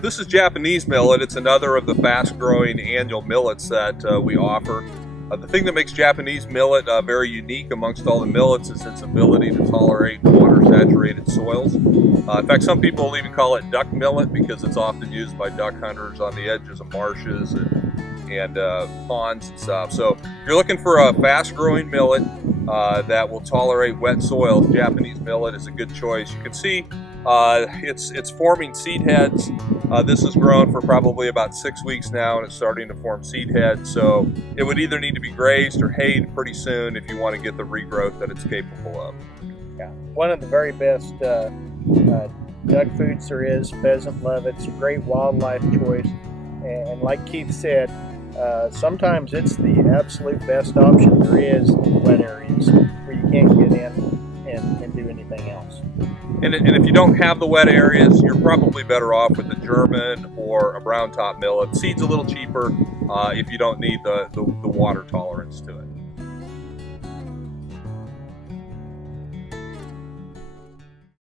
This is Japanese millet. It's another of the fast-growing annual millets that we offer. The thing that makes Japanese millet very unique amongst all the millets is its ability to tolerate water-saturated soils. In fact, some people even call it duck millet because it's often used by duck hunters on the edges of marshes and ponds and stuff. So if you're looking for a fast-growing millet that will tolerate wet soil, Japanese millet is a good choice. You can see it's forming seed heads. This has grown for probably about 6 weeks now, and it's starting to form seed heads. So it would either need to be grazed or hayed pretty soon if you want to get the regrowth that it's capable of. Yeah, one of the very best duck foods there is. Pheasant love it. It's a great wildlife choice, and like Keith said, sometimes it's the absolute best option there is in wet areas where you can't get in and do anything else. And if you don't have the wet areas, you're probably better off with a German or a brown top millet. Seed's a little cheaper if you don't need the water tolerance to it.